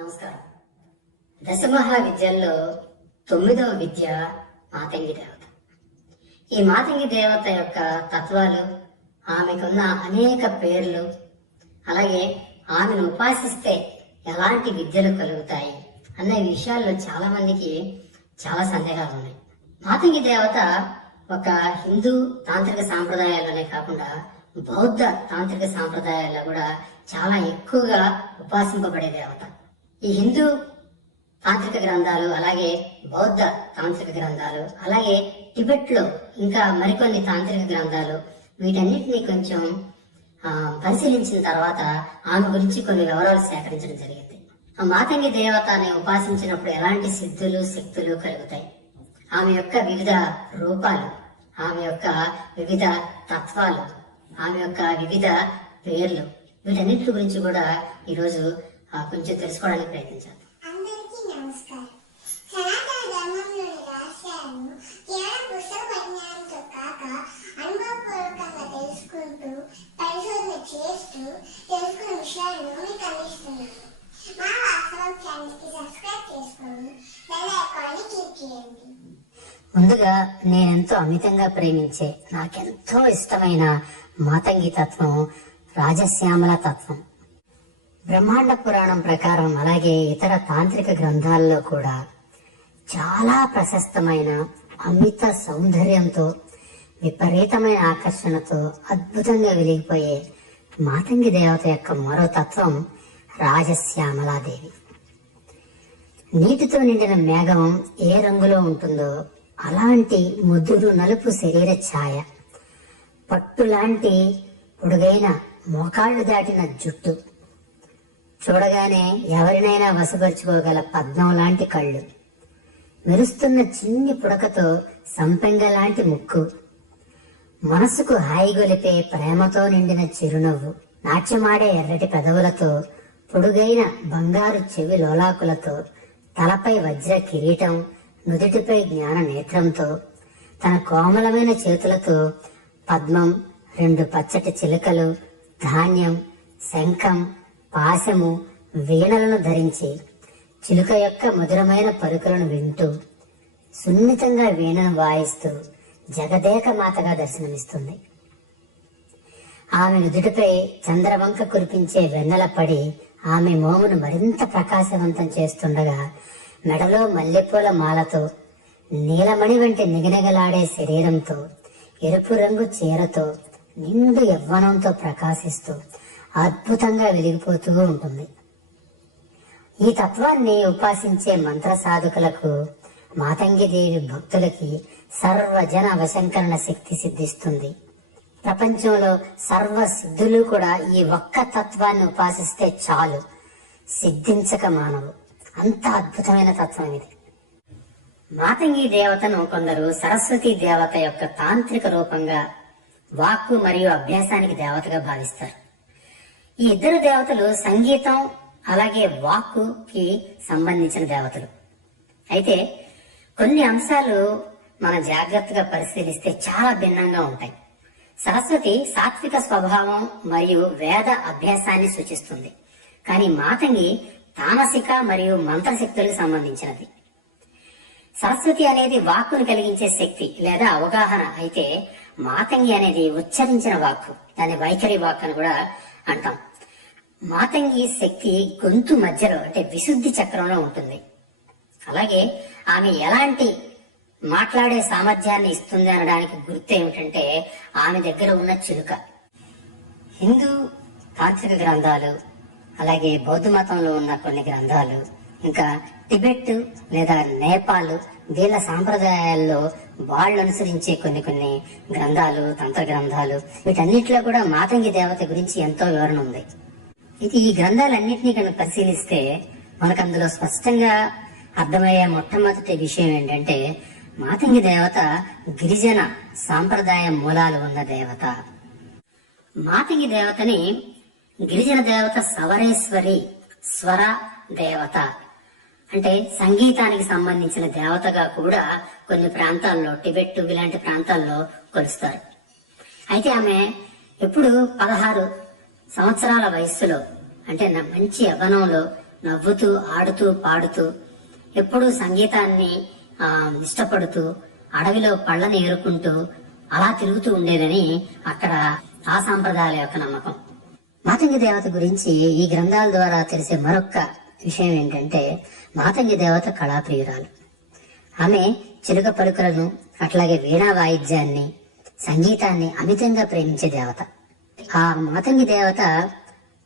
నమస్కారం. దశమహా విద్యల్లో తొమ్మిదవ విద్య మాతంగి దేవత. ఈ మాతంగి దేవత యొక్క తత్వాలు ఆమెకున్న అనేక పేర్లు అలాగే ఆమెను ఉపాసిస్తే ఎలాంటి విద్యలు కలుగుతాయి అనే విషయాల్లో చాలా మందికి చాలా సందేహాలు ఉన్నాయి. మాతంగి దేవత ఒక హిందూ తాంత్రిక సాంప్రదాయాల్లోనే కాకుండా బౌద్ధ తాంత్రిక సాంప్రదాయాల్లో కూడా చాలా ఎక్కువగా ఉపాసింపబడే దేవత. ఈ హిందూ తాంత్రిక గ్రంథాలు అలాగే బౌద్ధ తాంత్రిక గ్రంథాలు అలాగే టిబెట్లో ఇంకా మరికొన్ని తాంత్రిక గ్రంథాలు వీటన్నిటిని కొంచెం పరిశీలించిన తర్వాత ఆమె గురించి కొన్ని వివరాలు సేకరించడం జరిగింది. ఆ మాతంగి దేవతని ఉపాసించినప్పుడు ఎలాంటి సిద్ధులు శక్తులు కలుగుతాయి? ఆమె యొక్క వివిధ రూపాలు ఆమె యొక్క వివిధ తత్వాలు ఆమె యొక్క వివిధ పేర్లు వీటన్నిటి గురించి కూడా ఈరోజు కొంచెం తెలుసుకోవడానికి ప్రయత్నించాను అందరికీ నమస్కారం. సనాతన ధర్మంలోని రహస్యాలను కేవలం పుస్తక పరిజ్ఞానంతో కాక అనుభవపూర్వకంగా తెలుసుకుంటూ పరిశోధన చేస్తూ తెలుసుకున్న విషయాలను మీకు అందిస్తున్నాను. మా వాస్తవం ఛానల్కి సబ్స్క్రైబ్ చేసుకొని బెల్ ఐకాన్ని క్లిక్ చేయండి. ముందుగా నేనెంతో అమితంగా ప్రేమించే నాకెంతో ఇష్టమైన మాతంగి తత్వం రాజశ్యామల తత్వం. బ్రహ్మాండ పురాణం ప్రకారం అలాగే ఇతర తాంత్రిక గ్రంథాల్లో కూడా చాలా ప్రశస్తమైన అమిత సౌందర్యంతో విపరీతమైన ఆకర్షణతో అద్భుతంగా వెలిగిపోయే మాతంగి దేవత యొక్క మరో తత్వం రాజశ్యామలాదేవి. నీటితో నిండిన మేఘం ఏ రంగులో ఉంటుందో అలాంటి ముదురు నలుపు శరీర ఛాయ పట్టులాంటి పొడుగైన మోకాళ్ళు దాటిన జుట్టు. చూడగానే ఎవరినైనా వశపరుచుకోగల పద్మం లాంటి కళ్ళు. మెరుస్తున్న చిన్ని పుడకతో సంపెంగ లాంటి ముక్కు. మనసుకు హాయిగొలిపే ప్రేమతో నిండిన చిరునవ్వు. నాట్యమాడే ఎర్రటి పెదవులతో పొడుగైన బంగారు చెవి లోలాకులతో తలపై వజ్ర కిరీటం నుదుటిపై జ్ఞాన నేత్రంతో. తన కోమలమైన చేతులతో పద్మం రెండు పచ్చటి చిలుకలు ధాన్యం శంఖం పాశము వీణలను ధరించి చిలుక యొక్క మధురమైన పలుకులను వింటూ సున్నితంగా వీణను వాయిస్తూ జగదేక మాతగా దర్శనమిస్తుంది. ఆమె నుదుటిపై చంద్రవంక కురిపించే వెన్నెల పడి ఆమె మోమును మరింత ప్రకాశవంతం చేస్తుండగా మెడలో మల్లెపూల మాలతో నీలమణి వంటి నిగనిగలాడే శరీరంతో ఎరుపు రంగు చీరతో నిండు యవ్వనంతో ప్రకాశిస్తూ అద్భుతంగా వెలిగిపోతూ ఉంటుంది. ఈ తత్వాన్ని ఉపాసించే మంత్ర సాధకులకు మాతంగిదేవి భక్తులకి సర్వజన అవశంకరణ శక్తి సిద్ధిస్తుంది. ప్రపంచంలో సర్వ సిద్ధులు కూడా ఈ ఒక్క తత్వాన్ని ఉపాసిస్తే చాలు. సిద్ధించక మానవు. అంత అద్భుతమైన తత్వం ఇది. మాతంగి దేవతను కొందరు సరస్వతి దేవత యొక్క తాంత్రిక రూపంగా వాక్కు మరియు అభ్యాసానికి దేవతగా భావిస్తారు. ఈ ఇద్దరు దేవతలు సంగీతం అలాగే వాక్కుకి సంబంధించిన దేవతలు. అయితే కొన్ని అంశాలు మనం జాగ్రత్తగా పరిశీలిస్తే చాలా భిన్నంగా ఉంటాయి. సరస్వతి సాత్విక స్వభావం మరియు వేద అభ్యాసాన్ని సూచిస్తుంది. కానీ మాతంగి తామసిక మరియు మంత్రశక్తులకు సంబంధించినది. సరస్వతి అనేది వాక్కును కలిగించే శక్తి లేదా అవగాహన. అయితే మాతంగి అనేది ఉచ్చరించిన వాక్కు దాని వైఖరి వాక్ అని కూడా అంటాం. మాతంగి శక్తి గొంతు మధ్యలో అంటే విశుద్ధి చక్రంలో ఉంటుంది. అలాగే ఆమె ఎలాంటి మాట్లాడే సామర్థ్యాన్ని ఇస్తుంది అనడానికి గుర్తు ఏమిటంటే ఆమె దగ్గర ఉన్న చిలుక. హిందూ తాంత్రిక గ్రంథాలు అలాగే బౌద్ధ మతంలో ఉన్న కొన్ని గ్రంథాలు ఇంకా టిబెట్ లేదా నేపాల్ వీళ్ళ సాంప్రదాయాల్లో వాళ్ళు అనుసరించే కొన్ని కొన్ని గ్రంథాలు తంత్ర గ్రంథాలు వీటన్నిటిలో కూడా మాతంగి దేవత గురించి ఎంతో వివరణ ఉంది. ఇది ఈ గ్రంథాలన్నింటినీ కనుక పరిశీలిస్తే మనకు అందులో స్పష్టంగా అర్థమయ్యే మొట్టమొదటి విషయం ఏంటంటే మాతంగి దేవత గిరిజన సాంప్రదాయ మూలాలు ఉన్న దేవత. మాతంగి దేవతని గిరిజన దేవత సవరేశ్వరి స్వర దేవత అంటే సంగీతానికి సంబంధించిన దేవతగా కూడా కొన్ని ప్రాంతాల్లో టిబెట్ ఇలాంటి ప్రాంతాల్లో కొలుస్తారు. అయితే ఆమె ఎప్పుడు పదహారు సంవత్సరాల వయస్సులో అంటే నా మంచి యవ్వనంలో నవ్వుతూ ఆడుతూ పాడుతూ ఎప్పుడూ సంగీతాన్ని ఇష్టపడుతూ అడవిలో పళ్ళని ఏరుకుంటూ అలా తిరుగుతూ ఉండేదని అక్కడ ఆ సాంప్రదాయాల యొక్క నమ్మకం. మాతంగి దేవత గురించి ఈ గ్రంథాల ద్వారా తెలిసే మరొక్క విషయం ఏంటంటే మాతంగి దేవత కళాప్రియురాలు. ఆమె చిలుక పలుకులను అట్లాగే వీణా వాయిద్యాన్ని సంగీతాన్ని అమితంగా ప్రేమించే దేవత. ఆ మాతంగి దేవత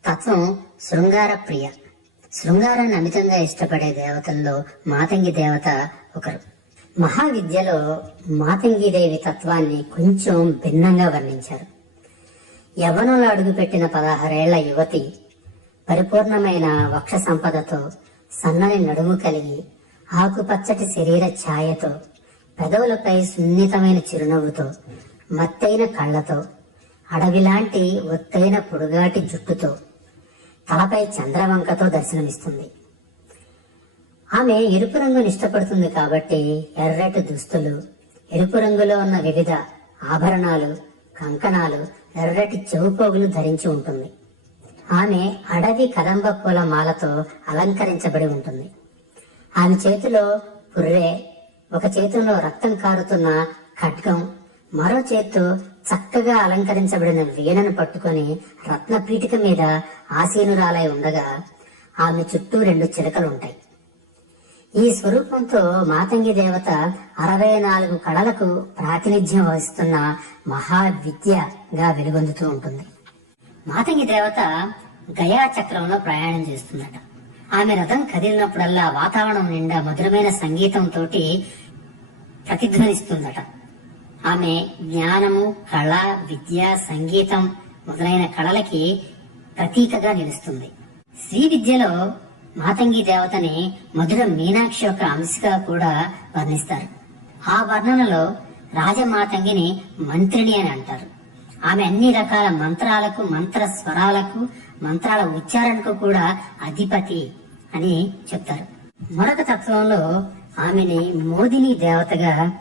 తత్వం శృంగార ప్రియ. శృంగారాన్ని అమితంగా ఇష్టపడే దేవతల్లో మాతంగి దేవత ఒకరు. మహావిద్యలో మాతంగి దేవి తత్వాన్ని కొంచెం భిన్నంగా వర్ణించారు. యవ్వనంలో అడుగుపెట్టిన పదహారేళ్ళ యువతి పరిపూర్ణమైన వక్ష సంపదతో సన్నని నడుము కలిగి ఆకుపచ్చటి శరీర ఛాయతో పెదవులపై సున్నితమైన చిరునవ్వుతో మత్తైన కళ్ళతో అడవిలాంటి ఒత్తైన పొడుగాటి జుట్టుతో తలపై చంద్రవంకతో దర్శనమిస్తుంది. ఆమె ఎరుపు రంగును ఇష్టపడుతుంది కాబట్టి ఎర్రటి దుస్తులు ఎరుపు రంగులో ఉన్న వివిధ ఆభరణాలు కంకణాలు ఎర్రటి చెవుపోగులు ధరించి ఉంటుంది. ఆమె అడవి కదంబ పూల మాలతో అలంకరించబడి ఉంటుంది. ఆమె చేతిలో పుర్రే ఒక చేతిలో రక్తం కారుతున్న ఖడ్గం మరో చేత్తో చక్కగా అలంకరించబడిన వీణను పట్టుకొని రత్న పీఠిక మీద ఆసీనురాలై ఉండగా ఆమె చుట్టూ రెండు చిలకలుంటాయి. ఈ స్వరూపంతో మాతంగి దేవత అరవై నాలుగు కళలకు ప్రాతినిధ్యం వహిస్తున్న మహావిద్యగా వెలుగొందుతూ ఉంటుంది. మాతంగి దేవత గయా చక్రంలో ప్రయాణం చేస్తుందట. ఆమె రథం కదిలినప్పుడల్లా వాతావరణం నిండా మధురమైన సంగీతంతో ప్రతిధ్వనిస్తుందట. ఆమె జ్ఞానము కళ విద్య సంగీతం మొదలైన కళలకి ప్రతీకగా నిలుస్తుంది. శ్రీ విద్యలో మాతంగి దేవతని మధుర మీనాక్షి యొక్క అంశగా కూడా వర్ణిస్తారు. ఆ వర్ణనలో రాజమాతంగిని మంత్రిని అని అంటారు. ఆమె అన్ని రకాల మంత్రాలకు మంత్ర స్వరాలకు మంత్రాల ఉచ్చారణకు కూడా అధిపతి అని చెప్తారు. మరొక తత్వంలో ఆమెని మోదిని దేవతగా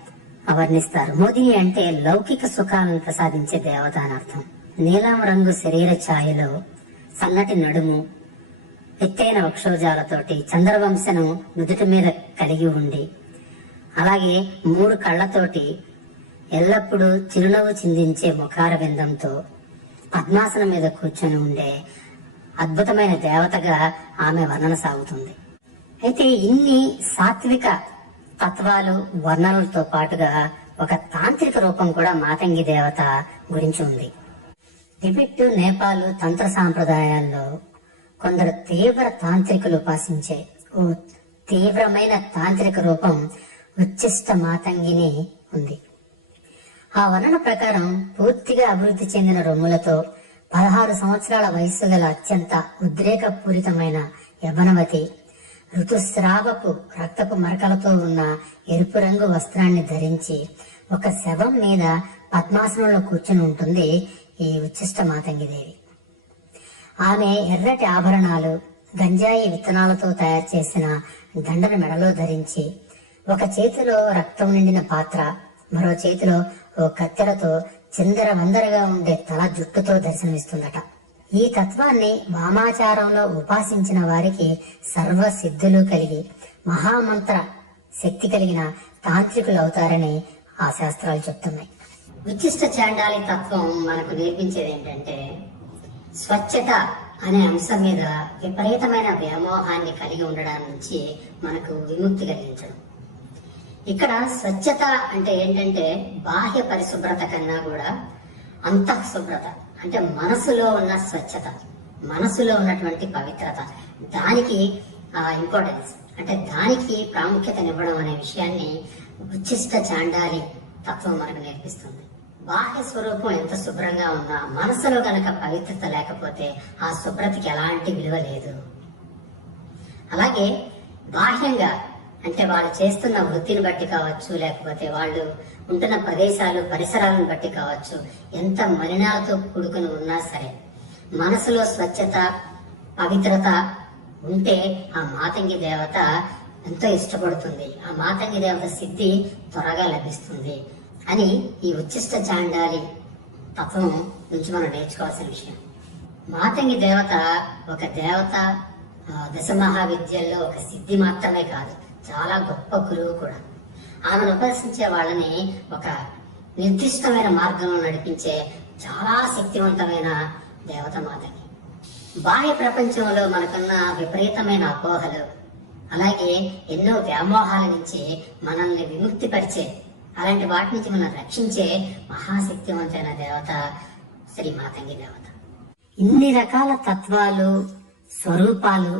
వర్ణిస్తారు మోదిని అంటే లౌకిక సుఖాలను ప్రసాదించే దేవత అని అర్థం. నీలం రంగు శరీర ఛాయలో సన్నటి నడుము ఎత్తైన వక్షోజాలతోటి చంద్రవంశను నుదుటి మీద కలిగి ఉండి అలాగే మూడు కళ్ళతోటి ఎల్లప్పుడూ చిరునవ్వు చిందించే ముఖార బిందంతో పద్మాసనం మీద కూర్చొని ఉండే అద్భుతమైన దేవతగా ఆమె వర్ణన సాగుతుంది. అయితే ఇన్ని సాత్విక తత్వాలు వర్ణనలతో పాటుగా ఒక తాంత్రిక రూపం కూడా మాతంగి దేవత గురించి ఉంది. టిబెట్ నేపాల్ తంత్ర సాంప్రదాయాల్లో కొందరు తీవ్ర తాంత్రికులు ఉపాసించే ఓ తీవ్రమైన తాంత్రిక రూపం ఉచ్చిష్ట మాతంగిని ఉంది. ఆ వర్ణన ప్రకారం పూర్తిగా అభివృద్ధి చెందిన రొమ్ములతో పదహారు సంవత్సరాల వయస్సు గల అత్యంత ఉద్రేకపూరితమైన యవనవతి ఋతుస్రావపు రక్తపు మరకలతో ఉన్న ఎరుపు రంగు వస్త్రాన్ని ధరించి ఒక శవం మీద పద్మాసనంలో కూర్చుని ఉంటుంది ఈ ఉచ్చిష్ట మాతంగిదేవి. ఆమె ఎర్రటి ఆభరణాలు గంజాయి విత్తనాలతో తయారు చేసిన దండను మెడలో ధరించి ఒక చేతిలో రక్తం నిండిన పాత్ర మరో చేతిలో ఓ కత్తెరతో చిందర వందరగా ఉండే తల జుట్టుతో దర్శనమిస్తుందట. ఈ తత్వాన్ని వామాచారంలో ఉపాసించిన వారికి సర్వ సిద్ధులు కలిగి మహామంత్ర శక్తి కలిగిన తాంత్రికులు అవుతారని ఆ శాస్త్రాలు చెప్తున్నాయి. విశిష్ట చాండాలి తత్వం మనకు నేర్పించేది ఏంటంటే స్వచ్ఛత అనే అంశం మీద విపరీతమైన వ్యామోహాన్ని కలిగి ఉండడం నుంచి మనకు విముక్తి కలిగించడం. ఇక్కడ స్వచ్ఛత అంటే ఏంటంటే బాహ్య పరిశుభ్రత కన్నా కూడా అంతః శుభ్రత అంటే మనసులో ఉన్న స్వచ్ఛత మనసులో ఉన్నటువంటి పవిత్రత దానికి ఇంపార్టెన్స్ అంటే దానికి ప్రాముఖ్యతనివ్వడం అనే విషయాన్ని ఉచ్చిష్ట చాండాలి తత్వం మనకు నేర్పిస్తుంది. బాహ్య స్వరూపం ఎంత శుభ్రంగా ఉన్నా మనసులో కనుక పవిత్రత లేకపోతే ఆ శుభ్రతకి ఎలాంటి విలువ లేదు. అలాగే బాహ్యంగా అంటే వాళ్ళు చేస్తున్న వృత్తిని బట్టి కావచ్చు లేకపోతే వాళ్ళు ఉంటున్న ప్రదేశాలు పరిసరాలను బట్టి కావచ్చు ఎంత మలినాలతో కూడుకుని ఉన్నా సరే మనసులో స్వచ్ఛత పవిత్రత ఉంటే ఆ మాతంగి దేవత ఎంతో ఇష్టపడుతుంది. ఆ మాతంగి దేవత సిద్ధి త్వరగా లభిస్తుంది అని ఈ ఉచ్చిష్ట చాండాలి తత్వం నుంచి మనం నేర్చుకోవాల్సిన విషయం. మాతంగి దేవత ఒక దేవత దశ మహావిద్యల్లో ఒక సిద్ధి మాత్రమే కాదు. చాలా గొప్ప గురువు కూడా. ఆమెను ఉపాసించే వాళ్ళని ఒక నిర్దిష్టమైన మార్గంలో నడిపించే చాలా శక్తివంతమైన దేవత మాతకి. బాహ్య ప్రపంచంలో మనకున్న విపరీతమైన అపోహలు అలాగే ఎన్నో వ్యామోహాల నుంచి మనల్ని విముక్తి పరిచే అలాంటి వాటి నుంచి మనం రక్షించే మహాశక్తివంతమైన దేవత శ్రీ మాతంగి దేవత. ఇన్ని రకాల తత్వాలు స్వరూపాలు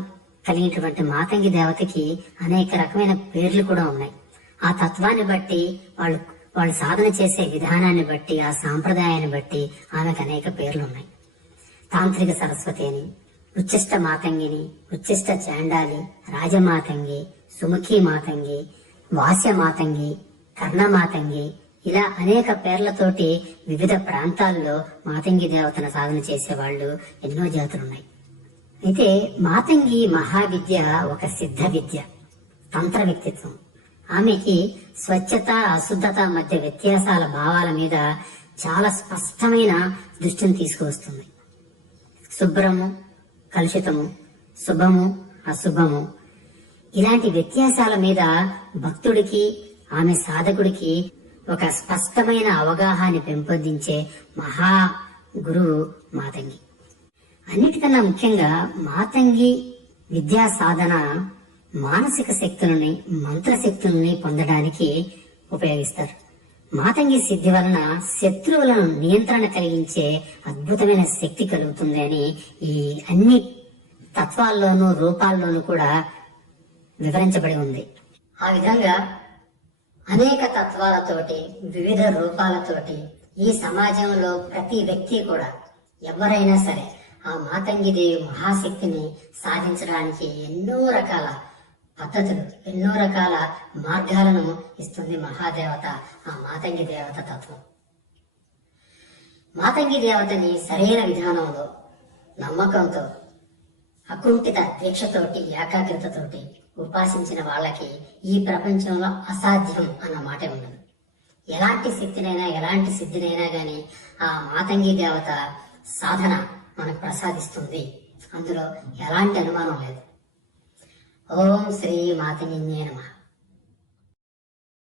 కలిగినటువంటి మాతంగి దేవతకి అనేక రకమైన పేర్లు కూడా ఉన్నాయి. ఆ తత్వాన్ని బట్టి వాళ్ళు వాళ్ళు సాధన చేసే విధానాన్ని బట్టి ఆ సాంప్రదాయాన్ని బట్టి ఆమెకు అనేక పేర్లు ఉన్నాయి. తాంత్రిక సరస్వతి అని ఉచ్చిష్ట మాతంగిని ఉచ్చిష్ట చాండాలి రాజమాతంగి సుముఖి మాతంగి వాస్య మాతంగి కర్ణమాతంగి ఇలా అనేక పేర్లతోటి వివిధ ప్రాంతాల్లో మాతంగి దేవతను సాధన చేసే వాళ్ళు ఎన్నో జాతులున్నాయి అయితే మాతంగి మహావిద్య ఒక సిద్ధ విద్య తంత్ర వ్యక్తిత్వం. ఆమెకి స్వచ్ఛత అశుద్ధత మధ్య వ్యత్యాసాల భావాల మీద చాలా స్పష్టమైన దృష్టిని తీసుకువస్తుంది. శుభ్రము కలుషితము శుభము అశుభము. ఇలాంటి వ్యత్యాసాల మీద భక్తుడికి ఆమె సాధకుడికి ఒక స్పష్టమైన అవగాహాన్ని పెంపొందించే మహా గురువు మాతంగి. అన్నిటికన్నా ముఖ్యంగా మాతంగి విద్యా సాధన మానసిక శక్తులని మంత్రశక్తుల్ని పొందడానికి ఉపయోగిస్తారు. మాతంగి సిద్ధి వలన శత్రువులను నియంత్రణ కలిగించే అద్భుతమైన శక్తి కలుగుతుంది అని ఈ అన్ని తత్వాల్లోనూ రూపాల్లోనూ కూడా వివరించబడి ఉంది. ఆ విధంగా అనేక తత్వాలతోటి వివిధ రూపాలతోటి ఈ సమాజంలో ప్రతి వ్యక్తి కూడా ఎవరైనా సరే ఆ మాతంగిదేవి మహాశక్తిని సాధించడానికి ఎన్నో రకాల పద్ధతులు ఎన్నో రకాల మార్గాలను ఇస్తుంది మహాదేవత ఆ మాతంగి దేవత తత్వం. మాతంగి దేవతని సరైన విధానంలో నమ్మకంతో అకుంఠిత దీక్షతోటి ఏకాగ్రతతోటి ఉపాసించిన వాళ్ళకి ఈ ప్రపంచంలో అసాధ్యం అన్న మాట ఉండదు ఎలాంటి శక్తినైనా ఎలాంటి సిద్ధినైనా గాని ఆ మాతంగి దేవత సాధన మనకు ప్రసాదిస్తుంది. అందులో ఎలాంటి అనుమానం లేదు. ఓం శ్రీ మాతంగి నమః.